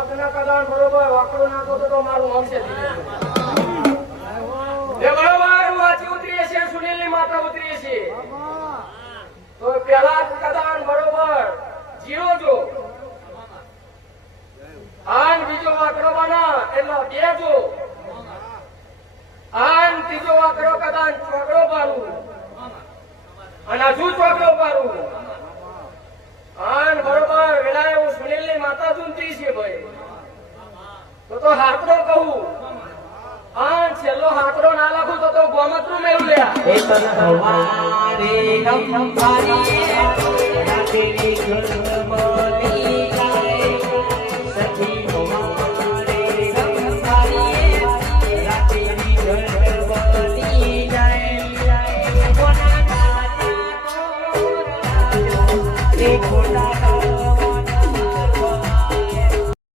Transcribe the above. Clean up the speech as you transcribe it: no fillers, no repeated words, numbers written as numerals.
મગના કદાન બરોબર વાકડો નાખો તો મારું નામ છે એ બરોબર વાંચી ઉતરી છે સુનિલની માતા ઉતરી છે તો પેલા કદાન બરોબર જીરો જો આન બીજો વાકડો બના એટલે બે જો આન ત્રીજો વાકડો કદાન ચોકડો પાડું અને હજુ ચોકડો પાડું આન બરોબર વેલાએ હું સુનિલની માતા ચૂંટી છે ભાઈ તો હાકડો કહું આન છેલ્લો હાકડો ના લખું તો ગોમતરું મેળવું લ્યા એ તન હવારે ગમ ભારી